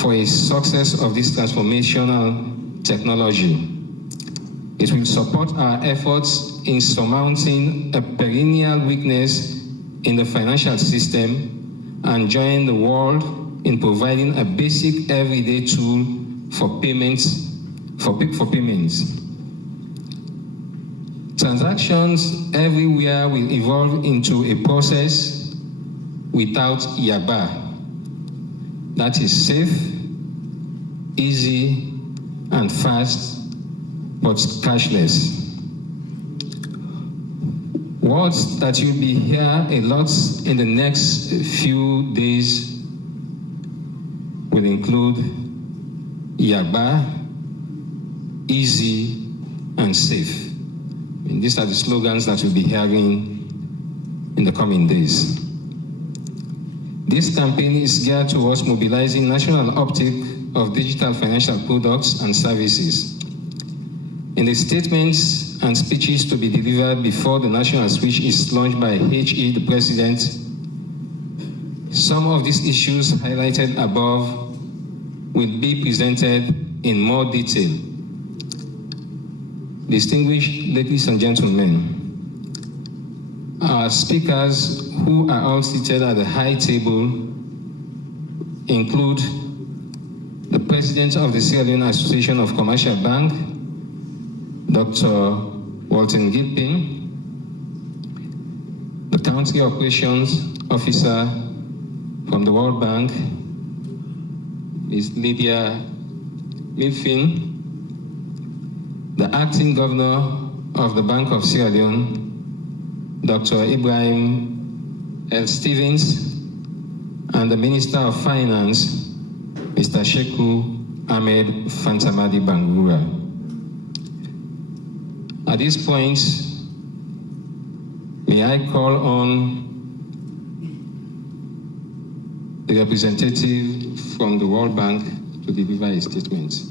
for a success of this transformational technology. It will support our efforts in surmounting a perennial weakness in the financial system and join the world in providing a basic everyday tool for payments. Transactions everywhere will evolve into a process without yaba. That is safe, easy, and fast, but cashless. Words that you'll be hear a lot in the next few days will include yaba, easy, and safe. And these are the slogans that we'll be hearing in the coming days. This campaign is geared towards mobilizing national uptake of digital financial products and services. In the statements and speeches to be delivered before the national switch is launched by HE, the President, some of these issues highlighted above will be presented in more detail. Distinguished ladies and gentlemen, our speakers, who are all seated at the high table, include the President of the Sierra Leone Association of Commercial Bank, Dr. Walton Gilpin, the Country Operations Officer from the World Bank, Ms. Lydia Milfin, the Acting Governor of the Bank of Sierra Leone, Dr. Ibrahim L. Stevens, and the Minister of Finance, Mr. Sheku Ahmed Fantamadi Bangura. At this point, may I call on the representative from the World Bank to deliver a statement.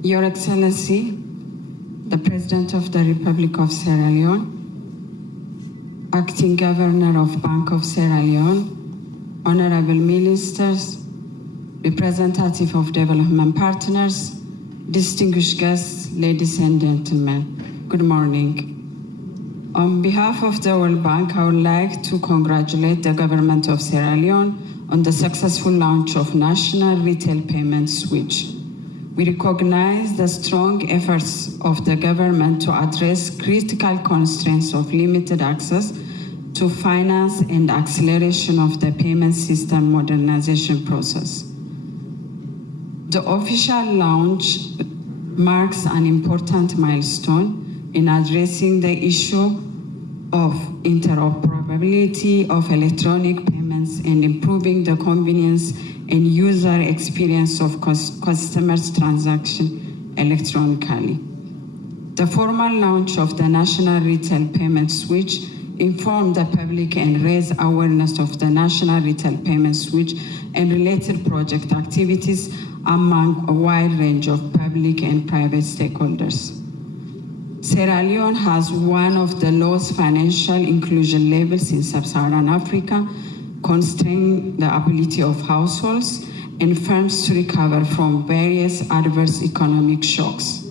Your Excellency, the President of the Republic of Sierra Leone, Acting Governor of Bank of Sierra Leone, Honorable Ministers, Representative of Development Partners, distinguished guests, ladies and gentlemen, good morning. On behalf of the World Bank, I would like to congratulate the government of Sierra Leone on the successful launch of National Retail Payment Switch. We recognize the strong efforts of the government to address critical constraints of limited access to finance and acceleration of the payment system modernization process. The official launch marks an important milestone in addressing the issue of interoperability of electronic payments and improving the convenience and user experience of customers' transaction electronically. The formal launch of the National Retail Payment Switch informed the public and raised awareness of the National Retail Payment Switch and related project activities among a wide range of public and private stakeholders. Sierra Leone has one of the lowest financial inclusion levels in sub-Saharan Africa, constraining the ability of households and firms to recover from various adverse economic shocks.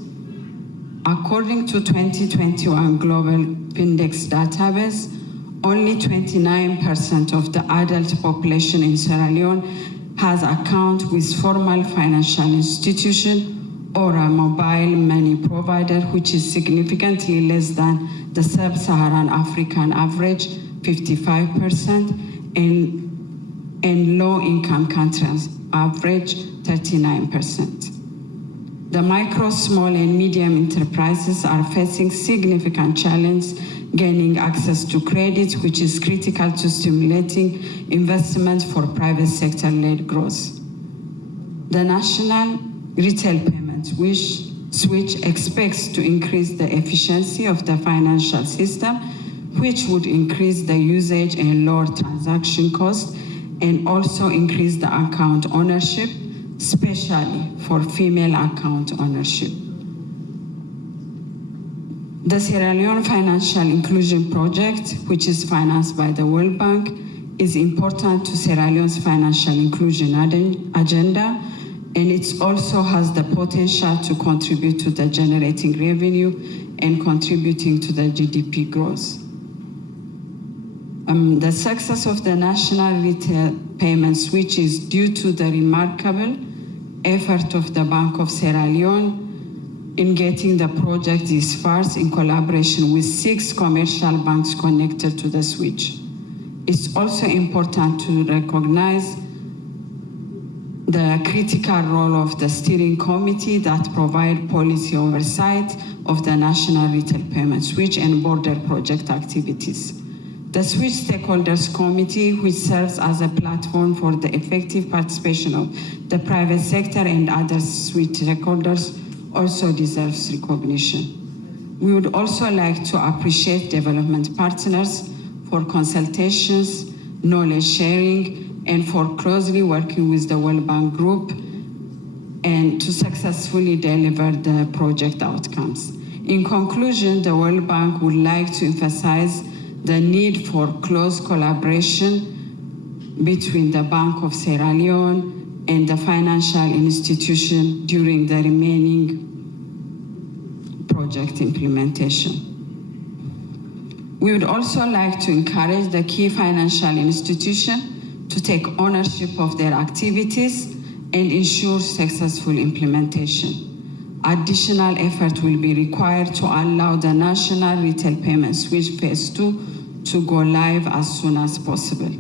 According to 2021 Global Index database, only 29% of the adult population in Sierra Leone has account with formal financial institution or a mobile money provider, which is significantly less than the sub-Saharan African average, 55%, and low-income countries average 39%. The micro, small, and medium enterprises are facing significant challenges gaining access to credit, which is critical to stimulating investment for private sector-led growth. The National Retail Payment Switch expects to increase the efficiency of the financial system, which would increase the usage and lower transaction costs, and also increase the account ownership, especially for female account ownership. The Sierra Leone Financial Inclusion Project, which is financed by the World Bank, is important to Sierra Leone's financial inclusion agenda, and it also has the potential to contribute to the generating revenue and contributing to the GDP growth. The success of the national retail payment switch is due to the remarkable effort of the Bank of Sierra Leone in getting the project this far in collaboration with 6 commercial banks connected to the switch. It's also important to recognize the critical role of the steering committee that provide policy oversight of the national retail payment switch and border project activities. The Switch Stakeholders Committee, which serves as a platform for the effective participation of the private sector and other switch stakeholders, also deserves recognition. We would also like to appreciate development partners for consultations, knowledge sharing, and for closely working with the World Bank Group and to successfully deliver the project outcomes. In conclusion, the World Bank would like to emphasize the need for close collaboration between the Bank of Sierra Leone and the financial institution during the remaining project implementation. We would also like to encourage the key financial institution to take ownership of their activities and ensure successful implementation. Additional effort will be required to allow the National Retail Payment Switch Phase 2 to go live as soon as possible.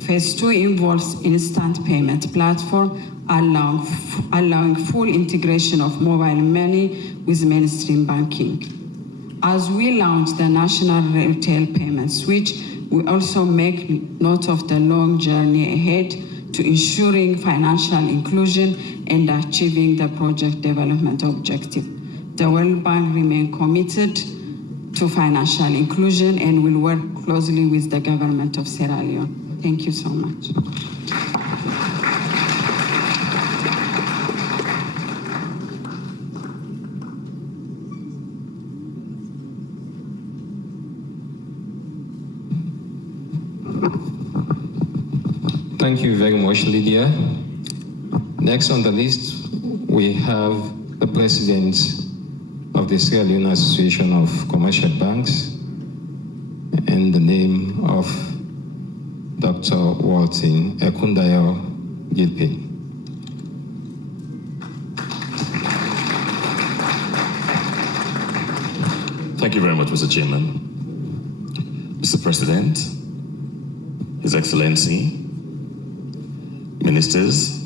Phase 2 involves instant payment platform, allowing full integration of mobile money with mainstream banking. As we launch the National Retail Payment Switch, we also make note of the long journey ahead to ensuring financial inclusion and achieving the project development objective. The World Bank remains committed to financial inclusion and will work closely with the government of Sierra Leone. Thank you so much. Thank you very much, Lydia. Next on the list, we have the president of the Sierra Leone Association of Commercial Banks in the name of Dr. Walton Ekundayo Gilpin. Thank you very much, Mr. Chairman. Mr. President, His Excellency, Ministers,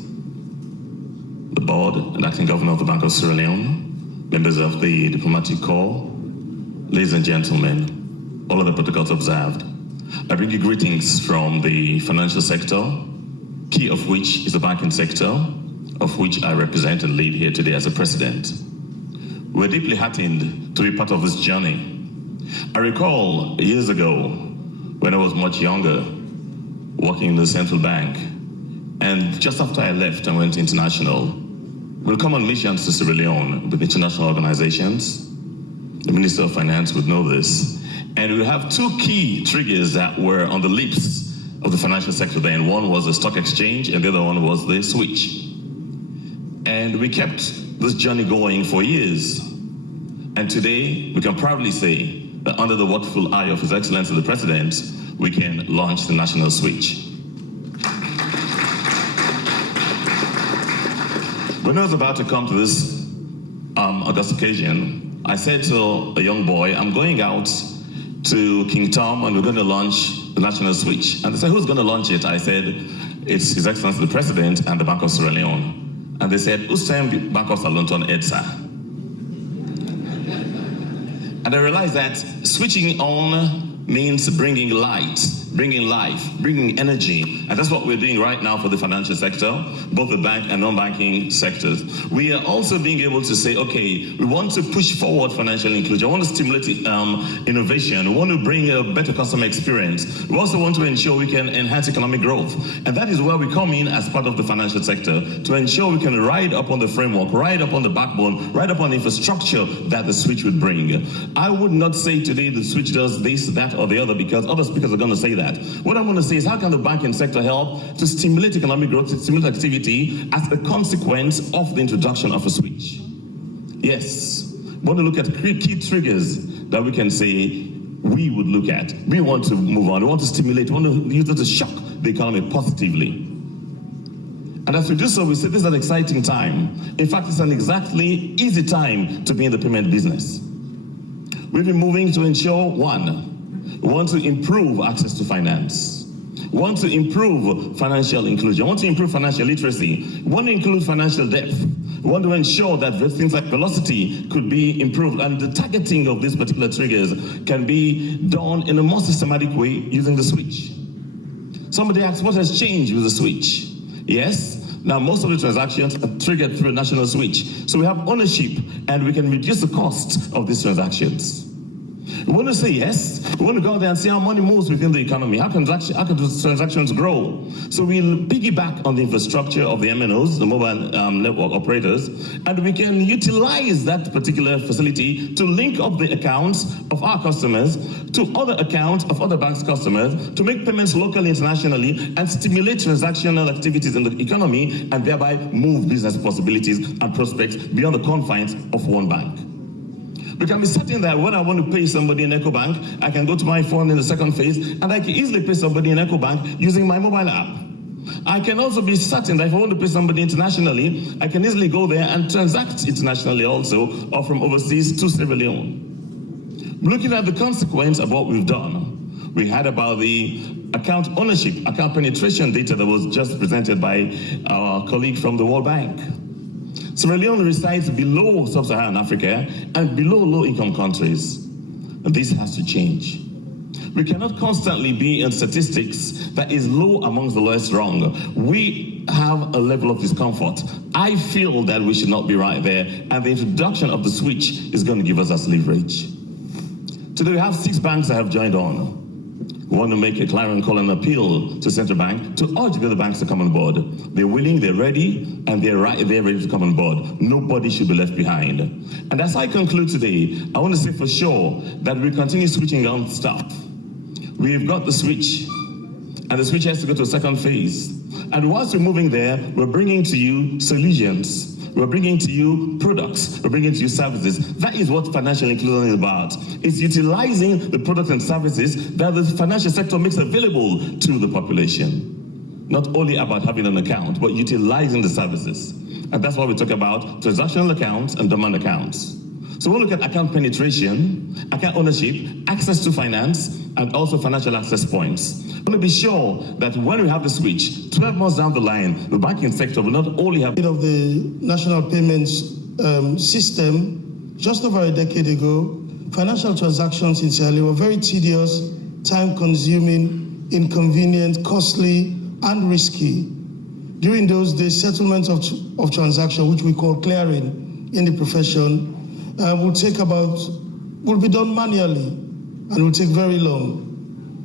the Board and Acting Governor of the Bank of Sierra Leone, members of the Diplomatic Corps, ladies and gentlemen, all of the protocols observed. I bring you greetings from the financial sector, key of which is the banking sector, of which I represent and lead here today as a president. We're deeply heartened to be part of this journey. I recall years ago when I was much younger, working in the central bank, and just after I left and went international, we'll come on missions to Sierra Leone with international organizations. The Minister of Finance would know this. And we have 2 key triggers that were on the lips of the financial sector then. One was the stock exchange and the other one was the switch. And we kept this journey going for years. And today, we can proudly say that under the watchful eye of His Excellency the President, we can launch the national switch. When I was about to come to this august occasion, I said to a young boy, I'm going out to King Tom and we're going to launch the national switch. And they said, who's going to launch it? I said, it's His Excellency the President and the Bank of Sierra Leone. And they said, who's saying Bank of Sierra Leone EDSA? And I realized that switching on means bringing light, bringing life, bringing energy. And that's what we're doing right now for the financial sector, both the bank and non-banking sectors. We are also being able to say, okay, we want to push forward financial inclusion. We want to stimulate innovation. We want to bring a better customer experience. We also want to ensure we can enhance economic growth. And that is where we come in as part of the financial sector to ensure we can ride up on the framework, ride up on the backbone, ride up on the infrastructure that the switch would bring. I would not say today the switch does this, that, or the other, because other speakers are going to say that. What I'm going to say is, how can the banking sector help to stimulate economic growth, to stimulate activity as a consequence of the introduction of a switch? Yes, we want to look at key triggers that we can say we would look at. We want to move on. We want to stimulate. We want to use it to shock the economy positively. And as we do so, we say this is an exciting time. In fact, it's an exactly easy time to be in the payment business. We've been moving to ensure, one, we want to improve access to finance. We want to improve financial inclusion. We want to improve financial literacy. We want to include financial depth. We want to ensure that things like velocity could be improved, and the targeting of these particular triggers can be done in a more systematic way using the switch. Somebody asks, what has changed with the switch? Yes, now most of the transactions are triggered through a national switch. So we have ownership, and we can reduce the cost of these transactions. We want to say yes. We want to go out there and see how money moves within the economy. How can those transactions grow? So we'll piggyback on the infrastructure of the MNOs, the mobile network operators, and we can utilize that particular facility to link up the accounts of our customers to other accounts of other banks' customers to make payments locally, internationally, and stimulate transactional activities in the economy, and thereby move business possibilities and prospects beyond the confines of one bank. We can be certain that when I want to pay somebody in EcoBank, I can go to my phone in the second phase, and I can easily pay somebody in EcoBank using my mobile app. I can also be certain that if I want to pay somebody internationally, I can easily go there and transact internationally also, or from overseas to Sierra Leone. Looking at the consequence of what we've done, we had about the account ownership, account penetration data that was just presented by our colleague from the World Bank. Sierra Leone resides below sub-Saharan Africa and below low-income countries. And this has to change. We cannot constantly be in statistics that is low amongst the lowest rung. We have a level of discomfort. I feel that we should not be right there, and the introduction of the switch is going to give us that leverage. Today we have 6 banks that have joined on. We want to make a clarion call and appeal to Central Bank to urge the other banks to come on board. They're willing, they're ready, and they're ready to come on board. Nobody should be left behind. And as I conclude today, I want to say for sure that we continue switching on stuff. We've got the switch, and the switch has to go to a second phase. And whilst we're moving there, we're bringing to you solutions. We're bringing to you products. We're bringing to you services. That is what financial inclusion is about. It's utilizing the products and services that the financial sector makes available to the population. Not only about having an account, but utilizing the services. And that's why we talk about transactional accounts and demand accounts. So we'll look at account penetration, account ownership, access to finance, and also financial access points. I want to be sure that when we have the switch, 12 months down the line, the banking sector will not only have... ...of the national payments system, just over a decade ago, financial transactions in Sierra Leone were very tedious, time-consuming, inconvenient, costly, and risky. During those days, settlement of transaction, which we call clearing in the profession, will be done manually and will take very long.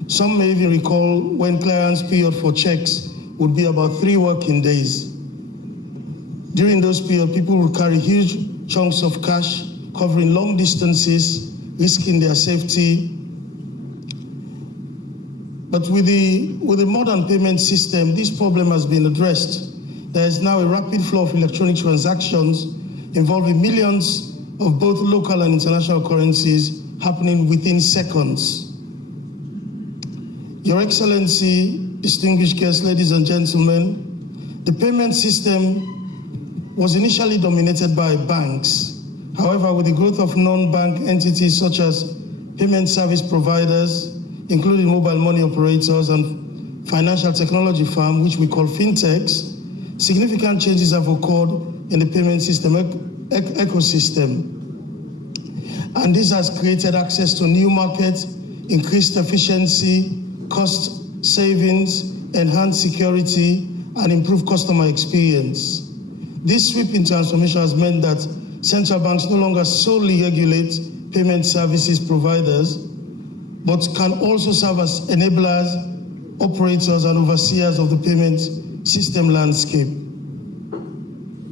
Some may even recall when clearance period for checks would be about 3 working days. During those periods, people would carry huge chunks of cash, covering long distances, risking their safety. But with the modern payment system, this problem has been addressed. There is now a rapid flow of electronic transactions involving millions of both local and international currencies happening within seconds. Your Excellency, distinguished guests, ladies and gentlemen, the payment system was initially dominated by banks. However, with the growth of non-bank entities such as payment service providers, including mobile money operators and financial technology firms, which we call fintechs, significant changes have occurred in the payment system ecosystem. And this has created access to new markets, increased efficiency, cost savings, enhance security, and improve customer experience. This sweeping transformation has meant that central banks no longer solely regulate payment services providers, but can also serve as enablers, operators, and overseers of the payment system landscape.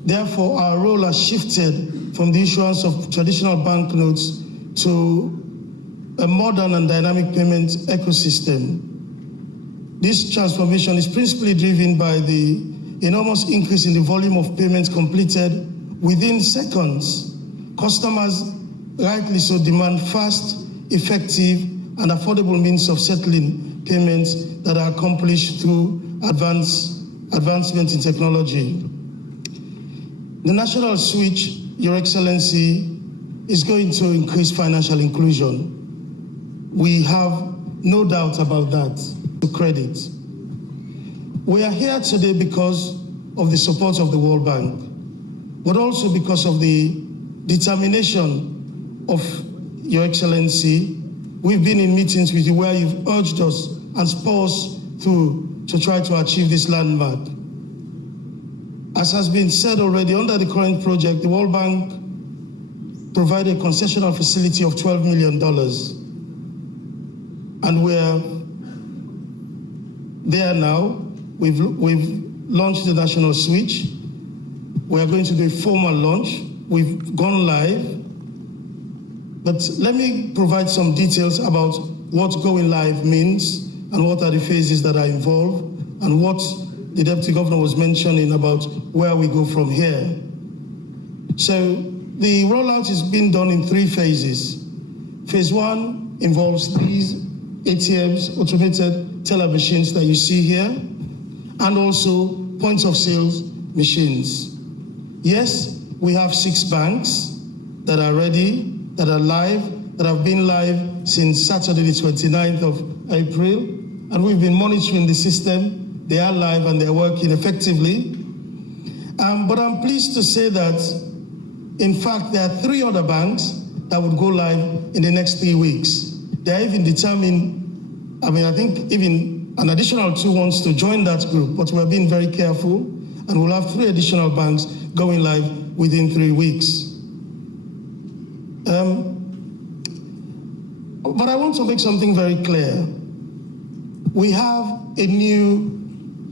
Therefore, our role has shifted from the issuance of traditional banknotes to a modern and dynamic payment ecosystem. This transformation is principally driven by the enormous increase in the volume of payments completed within seconds. Customers, rightly so, demand fast, effective, and affordable means of settling payments that are accomplished through advancement in technology. The national switch, Your Excellency, is going to increase financial inclusion. We have no doubt about that, to credit. We are here today because of the support of the World Bank, but also because of the determination of Your Excellency. We've been in meetings with you where you've urged us and spurred us through to try to achieve this landmark. As has been said already, under the current project, the World Bank provided a concessional facility of $12 million. And we're there now. We've launched the national switch. We are going to do a formal launch. We've gone live. But let me provide some details about what going live means and what are the phases that are involved and what the Deputy Governor was mentioning about where we go from here. So the rollout is being done in 3 phases. Phase 1 involves these ATMs, automated teller machines that you see here, and also points of sales machines. Yes, we have 6 banks that are ready, that are live, that have been live since Saturday the 29th of April, and we've been monitoring the system. They are live and they're working effectively. But I'm pleased to say that, in fact, there are 3 other banks that would go live in the next 3 weeks. They are even determined, I think even an additional 2 wants to join that group, but we're being very careful, and we'll have 3 additional banks going live within 3 weeks. But I want to make something very clear. We have a new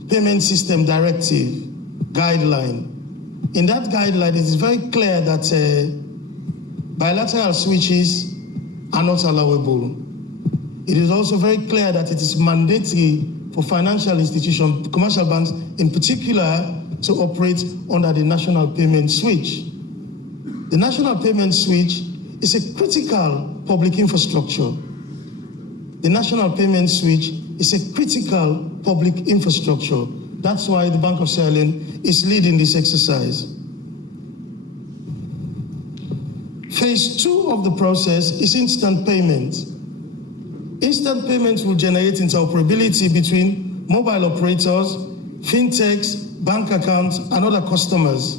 payment system directive guideline. In that guideline, it is very clear that bilateral switches are not allowable. It is also very clear that it is mandatory for financial institutions, commercial banks in particular, to operate under the national payment switch. The national payment switch is a critical public infrastructure. The national payment switch is a critical public infrastructure. That's why the Bank of Sierra Leone is leading this exercise. Phase 2 of the process is instant payment. Instant payment will generate interoperability between mobile operators, fintechs, bank accounts, and other customers.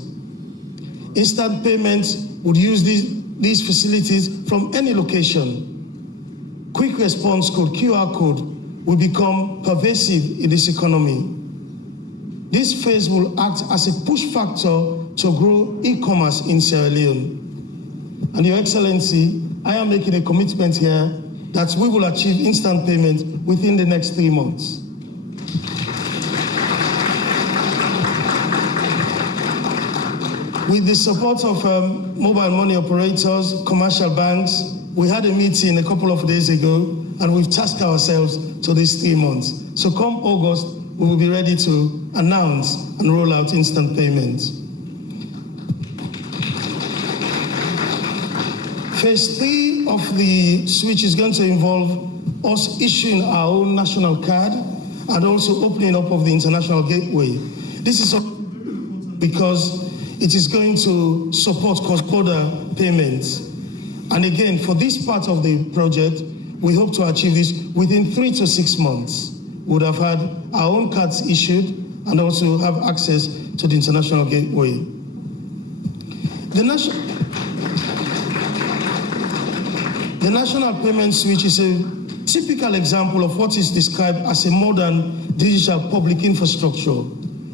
Instant payments would use these facilities from any location. Quick response code, QR code, will become pervasive in this economy. This phase will act as a push factor to grow e-commerce in Sierra Leone. And Your Excellency, I am making a commitment here that we will achieve instant payment within the next 3 months. With the support of mobile money operators, commercial banks, we had a meeting a couple of days ago, and we've tasked ourselves to these 3 months. So come August, we will be ready to announce and roll out instant payments. Phase 3 of the switch is going to involve us issuing our own national card and also opening up of the international gateway. This is because it is going to support cross-border payments. And again, for this part of the project, we hope to achieve this within 3 to 6 months. We would have had our own cards issued and also have access to the international gateway. The national payment switch is a typical example of what is described as a modern digital public infrastructure.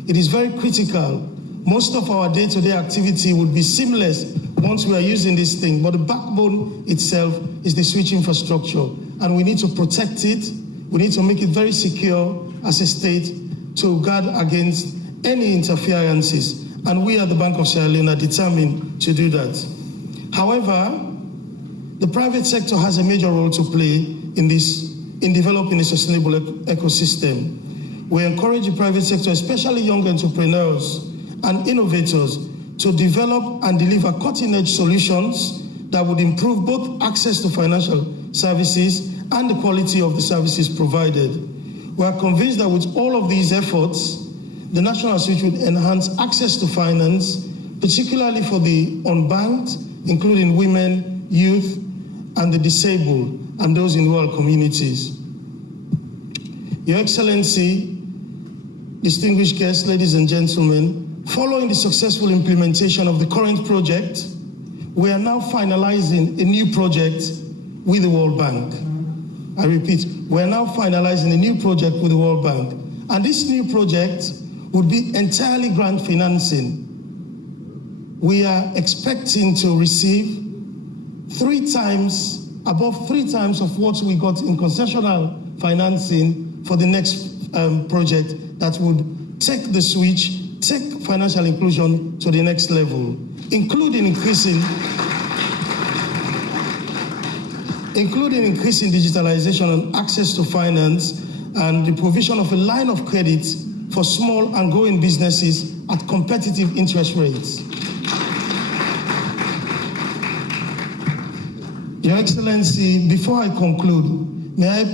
It is very critical. Most of our day-to-day activity would be seamless once we are using this thing, but the backbone itself is the switch infrastructure, and we need to protect it. We need to make it very secure as a state to guard against any interferences, and we at the Bank of Sierra Leone are determined to do that. However, the private sector has a major role to play in developing a sustainable ecosystem. We encourage the private sector, especially young entrepreneurs and innovators, to develop and deliver cutting-edge solutions that would improve both access to financial services and the quality of the services provided. We are convinced that with all of these efforts, the national switch would enhance access to finance, particularly for the unbanked, including women, youth, and the disabled, and those in rural communities. Your Excellency, distinguished guests, ladies and gentlemen, following the successful implementation of the current project, we are now finalizing a new project with the World Bank. I repeat, we are now finalizing a new project with the World Bank. And this new project would be entirely grant financing. We are expecting to receive above three times of what we got in concessional financing for the next project that would take the switch, take financial inclusion to the next level, including increasing digitalization and access to finance and the provision of a line of credit for small and growing businesses at competitive interest rates. Your Excellency, before I conclude, may I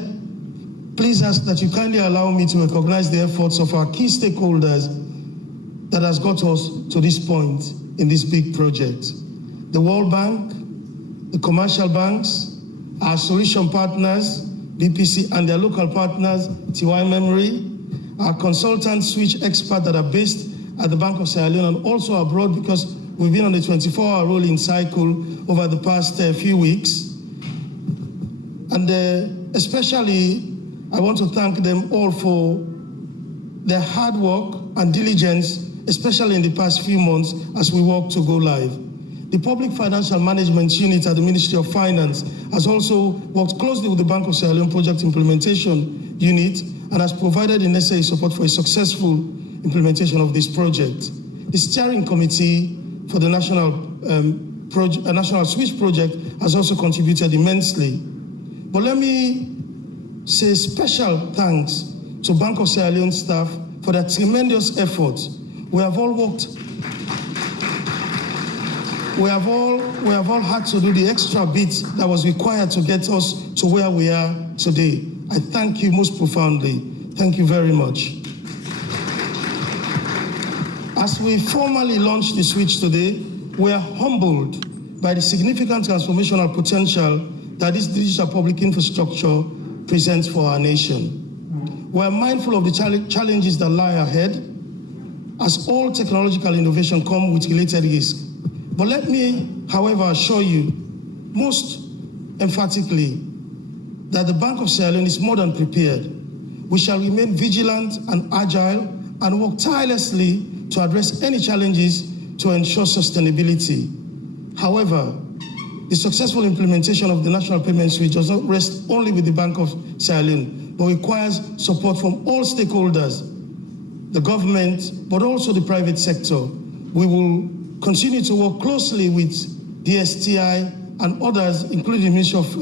please ask that you kindly allow me to recognize the efforts of our key stakeholders that has got us to this point in this big project. The World Bank, the commercial banks, our solution partners, BPC and their local partners, TY Memory, our consultant switch experts that are based at the Bank of Sierra Leone and also abroad, because we've been on a 24-hour rolling cycle over the past few weeks. And especially, I want to thank them all for their hard work and diligence, especially in the past few months as we work to go live. The Public Financial Management Unit at the Ministry of Finance has also worked closely with the Bank of Sierra Leone Project Implementation Unit and has provided the necessary support for a successful implementation of this project. The Steering Committee for the National Switch Project has also contributed immensely. But let me say special thanks to Bank of Sierra Leone staff for their tremendous efforts. We have all had to do the extra bit that was required to get us to where we are today. I thank you most profoundly. Thank you very much. As we formally launch the switch today, we are humbled by the significant transformational potential that this digital public infrastructure presents for our nation. We are mindful of the challenges that lie ahead, as all technological innovation comes with related risks. But let me, however, assure you most emphatically that the Bank of Sierra Leone is more than prepared. We shall remain vigilant and agile and work tirelessly to address any challenges to ensure sustainability. However, the successful implementation of the National Payment Switch does not rest only with the Bank of Sierra Leone, but requires support from all stakeholders, the government, but also the private sector. We will continue to work closely with the STI and others, including the Ministry of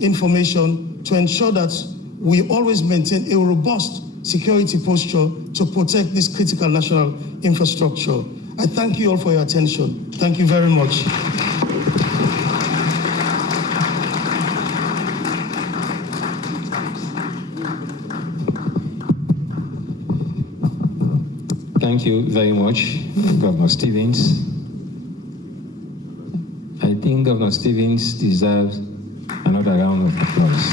Information, to ensure that we always maintain a robust security posture to protect this critical national infrastructure. I thank you all for your attention. Thank you very much. Thank you very much, Governor Stevens. I think Governor Stevens deserves another round of applause.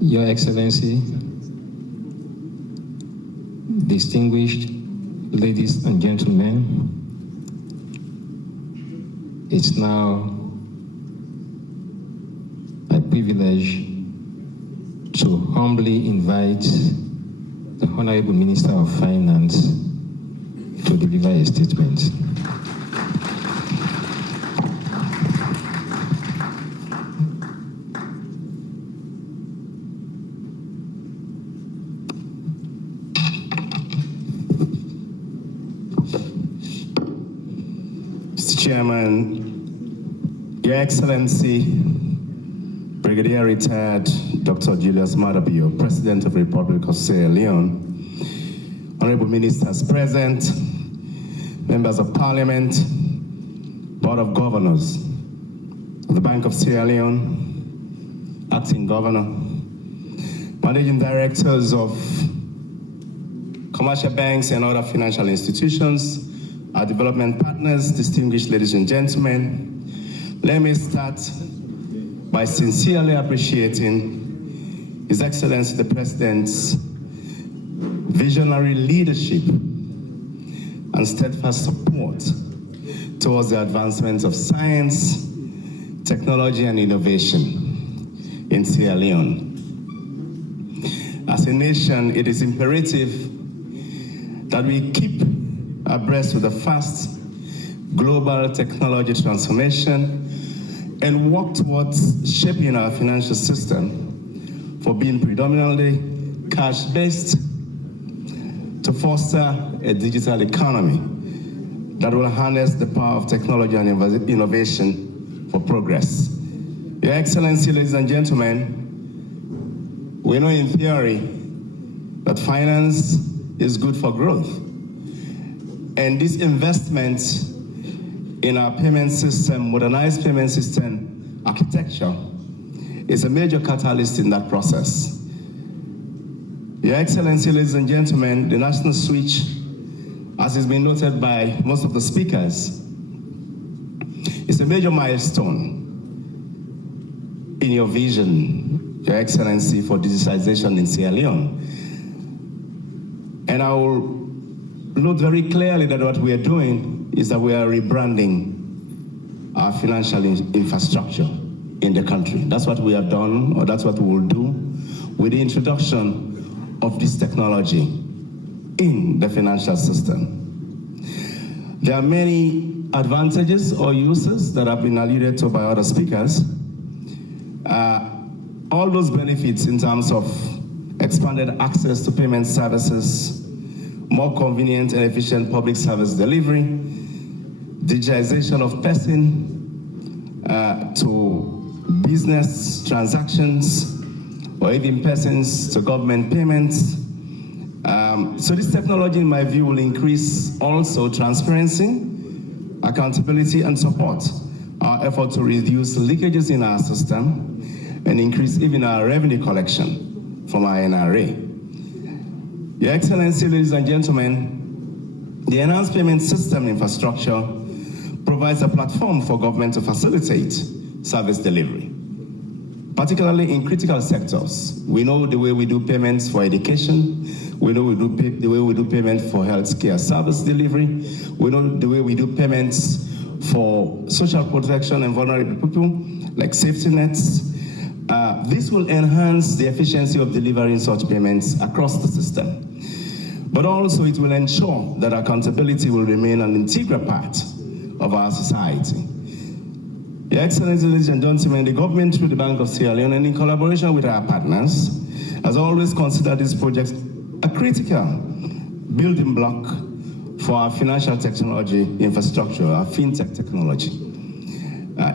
Your Excellency, distinguished ladies and gentlemen, it's now a privilege to humbly invite the Honorable Minister of Finance to deliver a statement. Mr. Chairman, Your Excellency, Brigadier Retired Dr. Julius Madabio, President of the Republic of Sierra Leone, Honorable Ministers present, Members of Parliament, Board of Governors of the Bank of Sierra Leone, Acting Governor, Managing Directors of commercial banks and other financial institutions, our development partners, distinguished ladies and gentlemen, let me start by sincerely appreciating His Excellency the President's visionary leadership and steadfast support towards the advancement of science, technology, and innovation in Sierra Leone. As a nation, it is imperative that we keep abreast with the fast global technology transformation and work towards shaping our financial system for being predominantly cash-based to foster a digital economy that will harness the power of technology and innovation for progress. Your Excellency, ladies and gentlemen, we know in theory that finance is good for growth. And this investment in our payment system, modernized payment system architecture, is a major catalyst in that process. Your Excellency, ladies and gentlemen, the national switch, as has been noted by most of the speakers, is a major milestone in your vision, Your Excellency, for digitization in Sierra Leone. And I will note very clearly that what we are doing is that we are rebranding our financial infrastructure in the country. That's what we have done, or that's what we will do with the introduction of this technology in the financial system. There are many advantages or uses that have been alluded to by other speakers. All those benefits in terms of expanded access to payment services, more convenient and efficient public service delivery, digitization of person to business transactions, or even persons to government payments. So this technology, in my view, will increase also transparency, accountability, and support our effort to reduce leakages in our system and increase even our revenue collection from our NRA. Your Excellency, ladies and gentlemen, the enhanced payment system infrastructure provides a platform for government to facilitate service delivery, particularly in critical sectors. We know the way we do payments for education. We know the way we do payment for healthcare service delivery. We know the way we do payments for social protection and vulnerable people, like safety nets. This will enhance the efficiency of delivering such payments across the system. But also it will ensure that accountability will remain an integral part of our society. Your Excellency, ladies and gentlemen, the government through the Bank of Sierra Leone and in collaboration with our partners has always considered this project a critical building block for our financial technology infrastructure, our fintech technology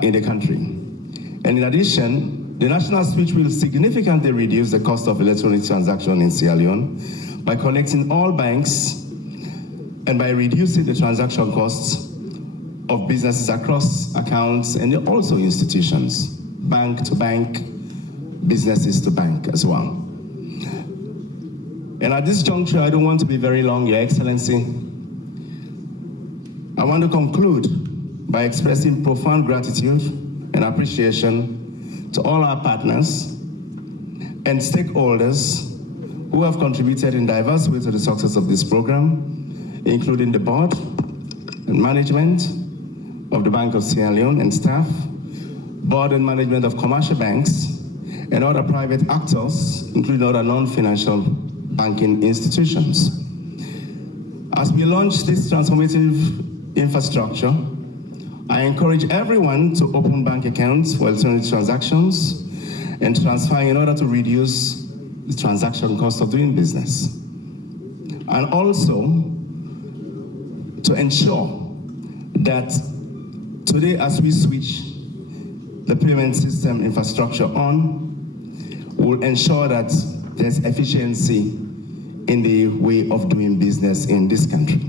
in the country. And in addition, the national switch will significantly reduce the cost of electronic transaction in Sierra Leone by connecting all banks and by reducing the transaction costs of businesses across accounts and also institutions, bank to bank, businesses to bank as well. And at this juncture, I don't want to be very long, Your Excellency. I want to conclude by expressing profound gratitude and appreciation to all our partners and stakeholders who have contributed in diverse ways to the success of this program, including the board and management, of the Bank of Sierra Leone and staff, board and management of commercial banks, and other private actors, including other non-financial banking institutions. As we launch this transformative infrastructure, I encourage everyone to open bank accounts for electronic transactions and transfer in order to reduce the transaction cost of doing business. And also to ensure that today, as we switch the payment system infrastructure on, we'll ensure that there's efficiency in the way of doing business in this country.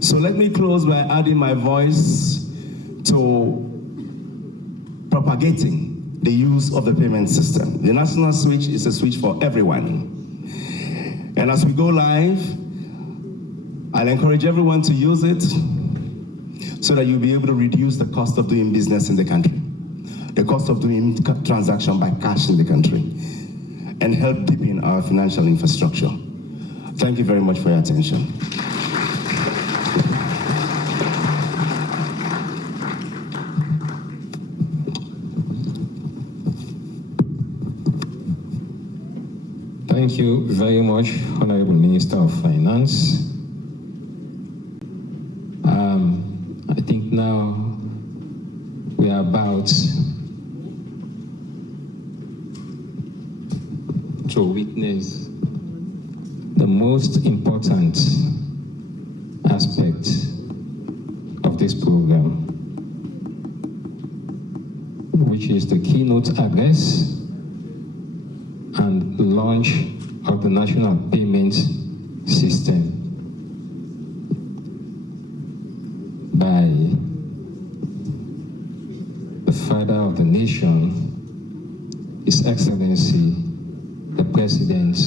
So let me close by adding my voice to propagating the use of the payment system. The national switch is a switch for everyone. And as we go live, I'll encourage everyone to use it so that you'll be able to reduce the cost of doing business in the country, the cost of doing transaction by cash in the country, and help deepen our financial infrastructure. Thank you very much for your attention. Thank you very much, Honorable Minister of Finance. I think now we are about to witness the most important aspect of this program, which is the keynote address and launch of the national payment system by the father of the nation, His Excellency, the President,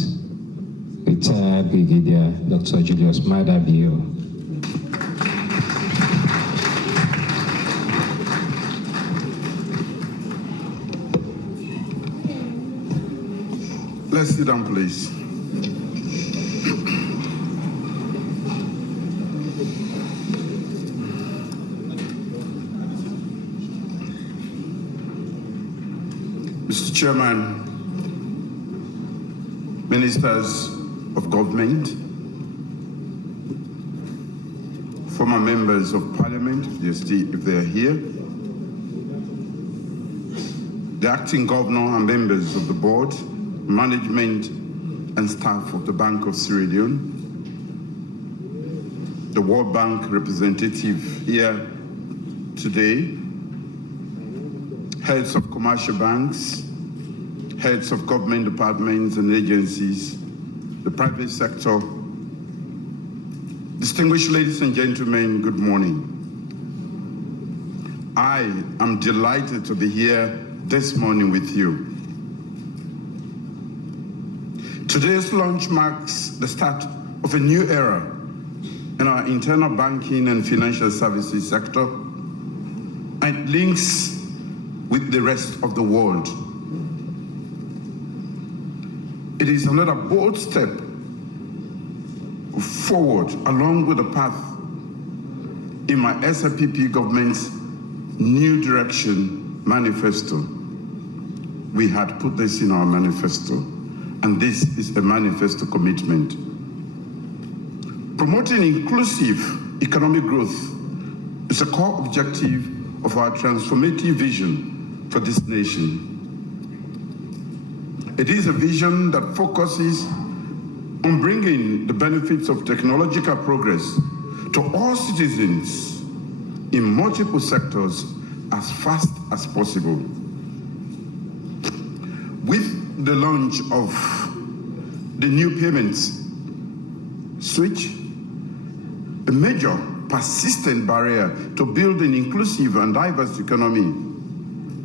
retired Brigadier Dr. Julius Maada Bio. Let's sit down, please. Mr. Chairman, Ministers of Government, former members of Parliament, if they are here, the acting governor and members of the board, management and staff of the Bank of Sierra Leone, the World Bank representative here today, heads of commercial banks, heads of government departments and agencies, the private sector. Distinguished ladies and gentlemen, good morning. I am delighted to be here this morning with you. Today's launch marks the start of a new era in our internal banking and financial services sector, and links with the rest of the world. It is another bold step forward along with the path in my SLPP government's New Direction manifesto. We had put this in our manifesto, and this is a manifesto commitment. Promoting inclusive economic growth is a core objective of our transformative vision for this nation. It is a vision that focuses on bringing the benefits of technological progress to all citizens in multiple sectors as fast as possible. With the launch of the new payments switch, a major persistent barrier to build an inclusive and diverse economy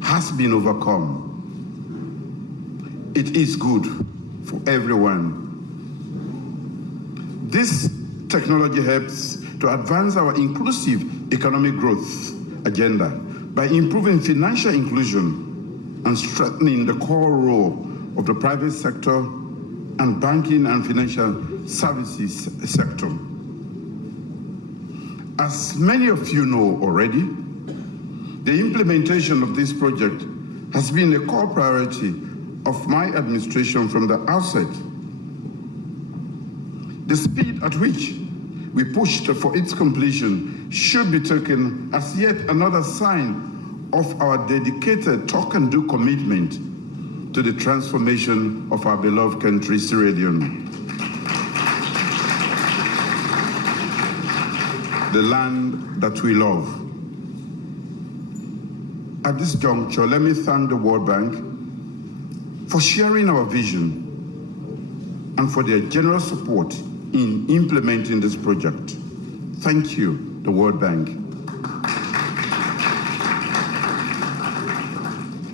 has been overcome. It is good for everyone. This technology helps to advance our inclusive economic growth agenda by improving financial inclusion and strengthening the core role of the private sector and banking and financial services sector. As many of you know already, the implementation of this project has been a core priority of my administration from the outset. The speed at which we pushed for its completion should be taken as yet another sign of our dedicated talk-and-do commitment to the transformation of our beloved country, Sierra Leone. The land that we love. At this juncture, let me thank the World Bank for sharing our vision and for their generous support in implementing this project. Thank you, the World Bank.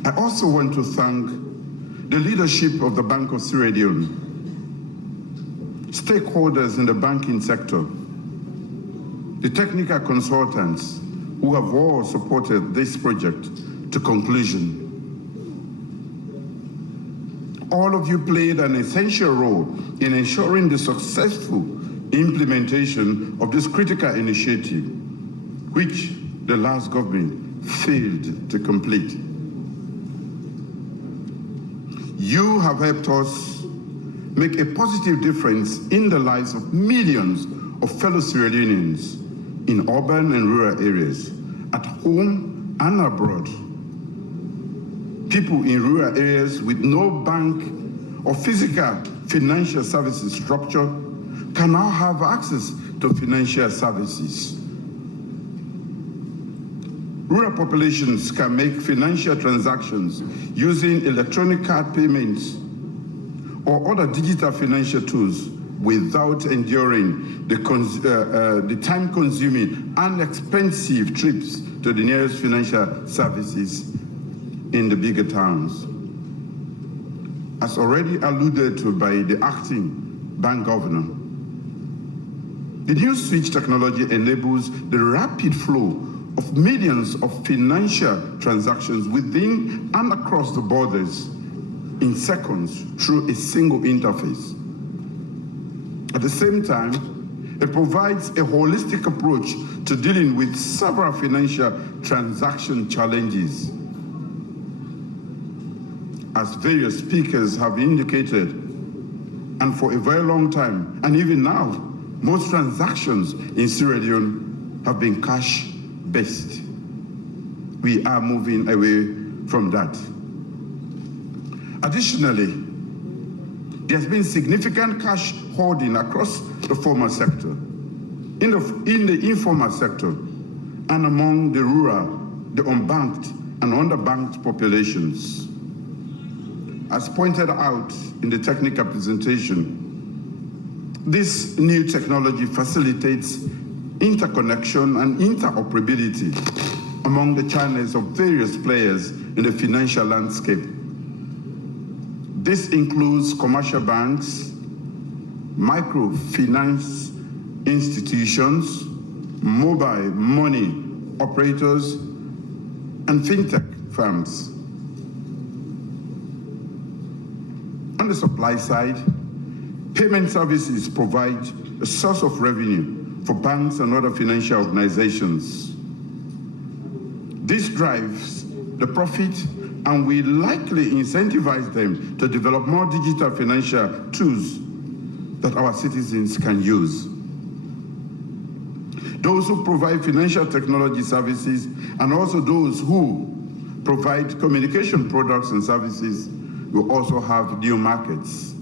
I also want to thank the leadership of the Bank of Sierra Leone, stakeholders in the banking sector, the technical consultants who have all supported this project to conclusion. All of you played an essential role in ensuring the successful implementation of this critical initiative, which the last government failed to complete. You have helped us make a positive difference in the lives of millions of fellow Sierra Leoneans in urban and rural areas, at home and abroad. People in rural areas with no bank or physical financial services structure can now have access to financial services. Rural populations can make financial transactions using electronic card payments or other digital financial tools without enduring the time-consuming and expensive trips to the nearest financial services in the bigger towns. As already alluded to by the acting bank governor, the new switch technology enables the rapid flow of millions of financial transactions within and across the borders in seconds through a single interface. At the same time, it provides a holistic approach to dealing with several financial transaction challenges. As various speakers have indicated, and for a very long time, and even now, most transactions in Sierra Leone have been cash-based. We are moving away from that. Additionally, there's been significant cash hoarding across the formal sector, in the informal sector, and among the rural, the unbanked, and underbanked populations. As pointed out in the technical presentation, this new technology facilitates interconnection and interoperability among the channels of various players in the financial landscape. This includes commercial banks, microfinance institutions, mobile money operators, and fintech firms. On the supply side, payment services provide a source of revenue for banks and other financial organizations. This drives the profit and will likely incentivize them to develop more digital financial tools that our citizens can use. Those who provide financial technology services and also those who provide communication products and services will also have new markets.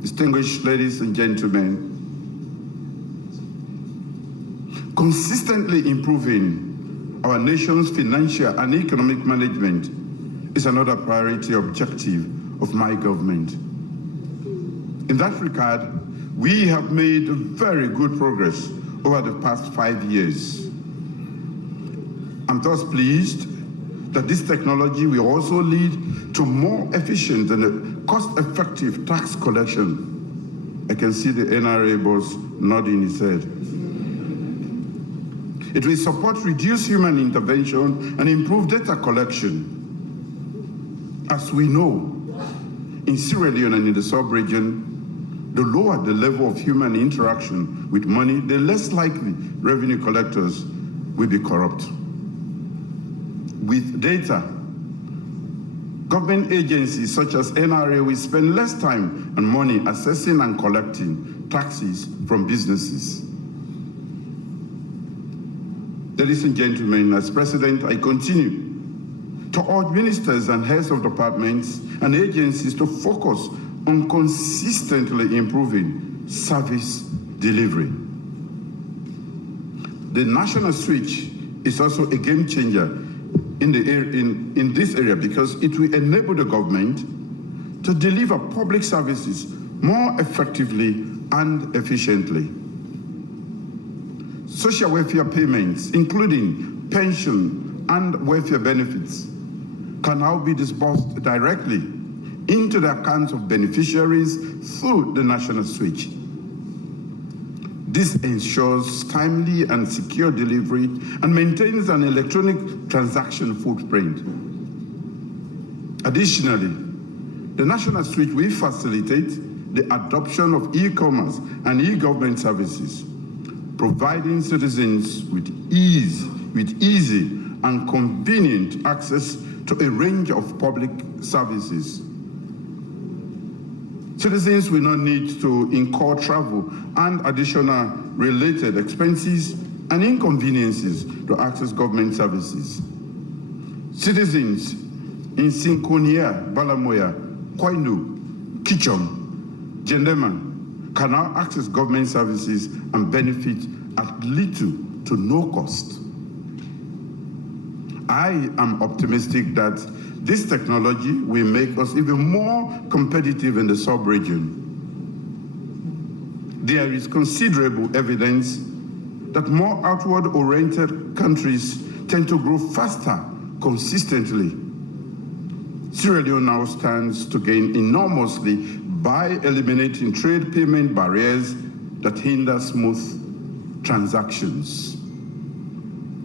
Distinguished ladies and gentlemen, consistently improving our nation's financial and economic management is another priority objective of my government. In that regard, we have made very good progress over the past 5 years. I'm thus pleased that this technology will also lead to more efficient and cost-effective tax collection. I can see the NRA boss nodding his head. It will support reduced human intervention and improve data collection. As we know, in Sierra Leone and in the sub-region, the lower the level of human interaction with money, the less likely revenue collectors will be corrupt. With data, government agencies such as NRA will spend less time and money assessing and collecting taxes from businesses. Ladies and gentlemen, as President, I continue to urge ministers and heads of departments and agencies to focus on consistently improving service delivery. The national switch is also a game changer in this area because it will enable the government to deliver public services more effectively and efficiently. Social welfare payments, including pension and welfare benefits, can now be disbursed directly into the accounts of beneficiaries through the national switch. This ensures timely and secure delivery and maintains an electronic transaction footprint. Additionally, the national switch will facilitate the adoption of e-commerce and e-government services, providing citizens with easy and convenient access to a range of public services. Citizens will not need to incur travel and additional related expenses and inconveniences to access government services. Citizens in Sinkonia, Balamoya, Kwainu, Kichom, Gendeman can now access government services and benefit at little to no cost. I am optimistic that this technology will make us even more competitive in the sub-region. There is considerable evidence that more outward-oriented countries tend to grow faster consistently. Sierra Leone now stands to gain enormously by eliminating trade payment barriers that hinder smooth transactions.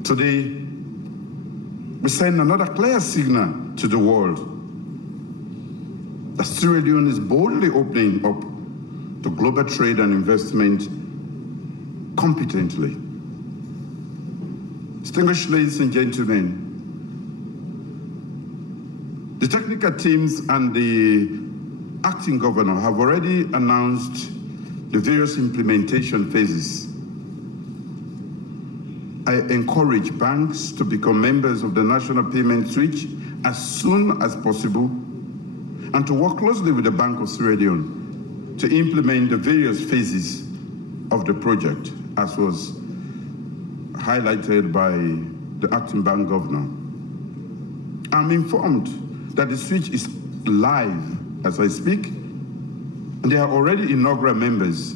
Today, we send another clear signal to the world that Sierra Leone is boldly opening up to global trade and investment competently. Distinguished ladies and gentlemen, the technical teams and the acting governor have already announced the various implementation phases. I encourage banks to become members of the National Payment Switch as soon as possible and to work closely with the Bank of Sierra Leone to implement the various phases of the project, as was highlighted by the acting bank governor. I'm informed that the switch is live as I speak, and there are already inaugural members.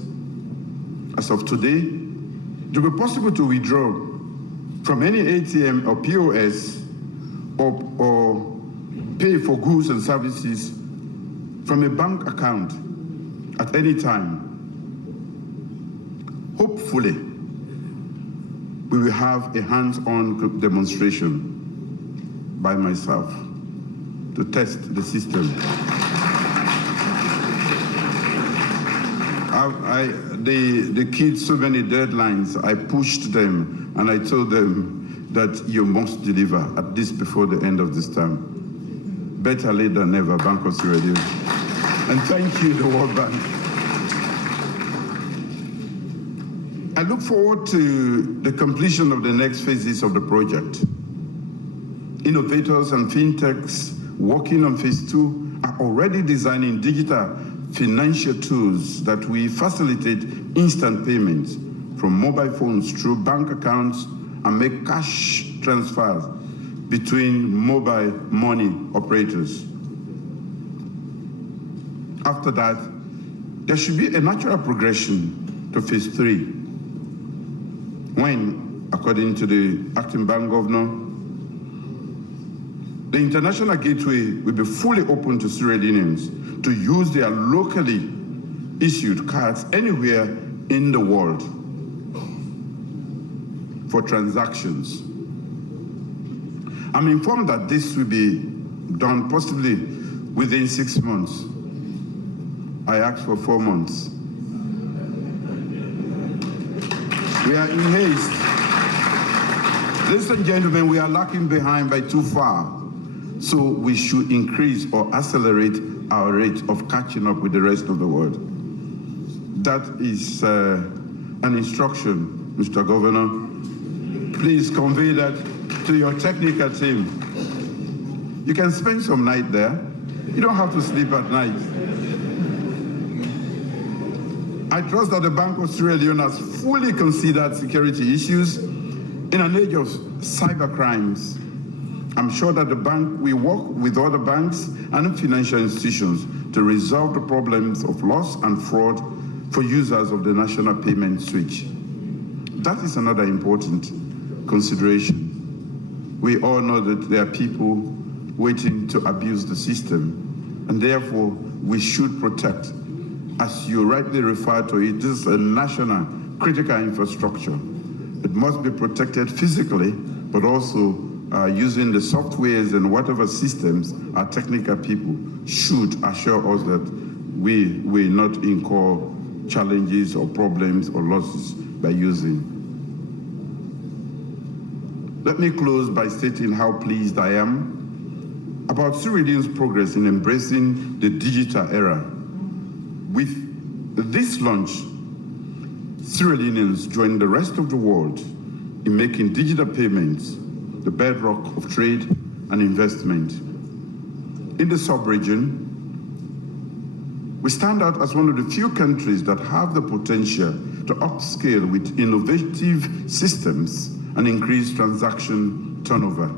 As of today, it will be possible to withdraw from any ATM or POS or pay for goods and services from a bank account at any time. Hopefully, we will have a hands-on demonstration by myself to test the system. The kids, so many deadlines, I pushed them and I told them that you must deliver at least before the end of this term. Better late than never, Bank of Sierra Leone. And thank you, the World Bank. I look forward to the completion of the next phases of the project. Innovators and fintechs working on phase 2 are already designing digital financial tools that will facilitate instant payments from mobile phones through bank accounts and make cash transfers between mobile money operators. After that, there should be a natural progression to phase 3, when, according to the acting bank governor, the international gateway will be fully open to Sierra Leoneans to use their locally issued cards anywhere in the world for transactions. I'm informed that this will be done possibly within 6 months. I asked for 4 months. We are in haste. Ladies and gentlemen, we are lagging behind by too far. So we should increase or accelerate our rate of catching up with the rest of the world. That is an instruction, Mr. Governor. Please convey that to your technical team. You can spend some night there. You don't have to sleep at night. I trust that the Bank of Sierra Leone has fully considered security issues in an age of cyber crimes. I'm sure that the bank will work with other banks and financial institutions to resolve the problems of loss and fraud for users of the national payment switch. That is another important consideration. We all know that there are people waiting to abuse the system, and therefore we should protect. As you rightly refer to it, this is a national critical infrastructure. It must be protected physically, but also using the softwares and whatever systems our technical people should assure us that we will not incur challenges or problems or losses by using. Let me close by stating how pleased I am about Sierra Leone's progress in embracing the digital era. With this launch, Sierra Leoneans join the rest of the world in making digital payments the bedrock of trade and investment. In the sub-region, we stand out as one of the few countries that have the potential to upscale with innovative systems and increase transaction turnover.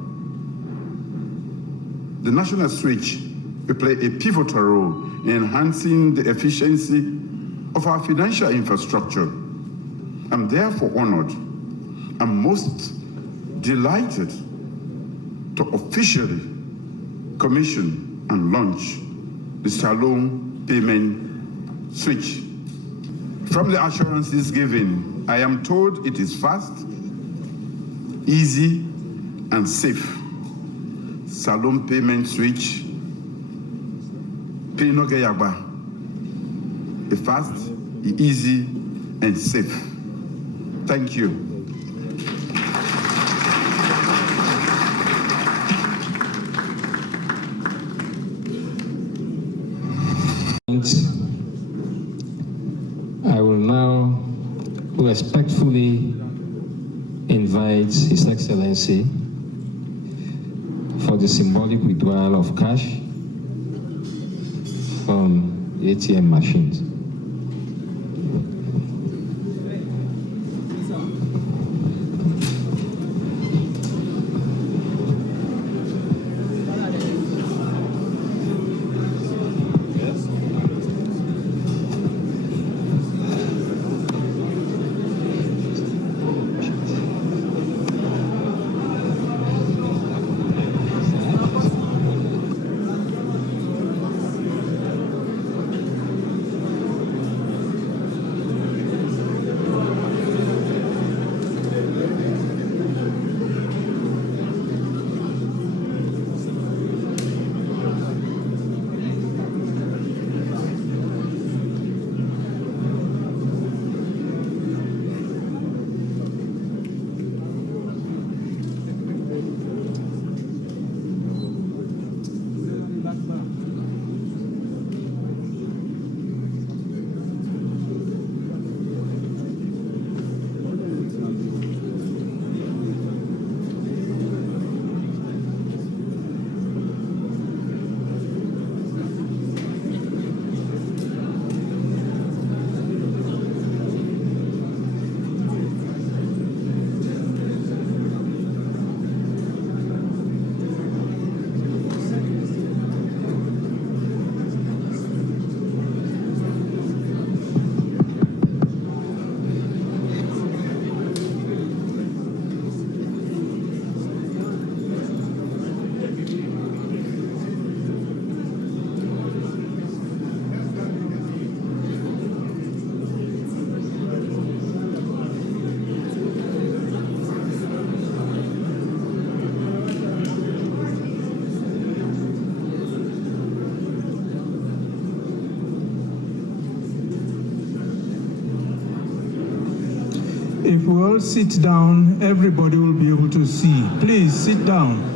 The national switch will play a pivotal role in enhancing the efficiency of our financial infrastructure. I'm therefore honored and most delighted to officially commission and launch the Salome payment switch. From the assurances given, I am told it is fast, easy, and safe. Salome payment switch, pay no gayagba. Fast, easy, and safe. Thank you. I will now respectfully invite His Excellency for the symbolic withdrawal of cash from ATM machines. If we all sit down, everybody will be able to see. Please sit down.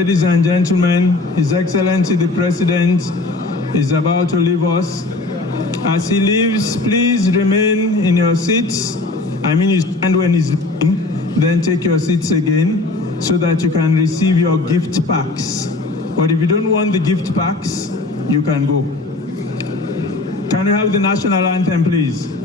Ladies and gentlemen, His Excellency the President is about to leave us. As he leaves, please remain in your seats. I mean, you stand when he's leaving, then take your seats again so that you can receive your gift packs. But if you don't want the gift packs, you can go. Can we have the national anthem, please?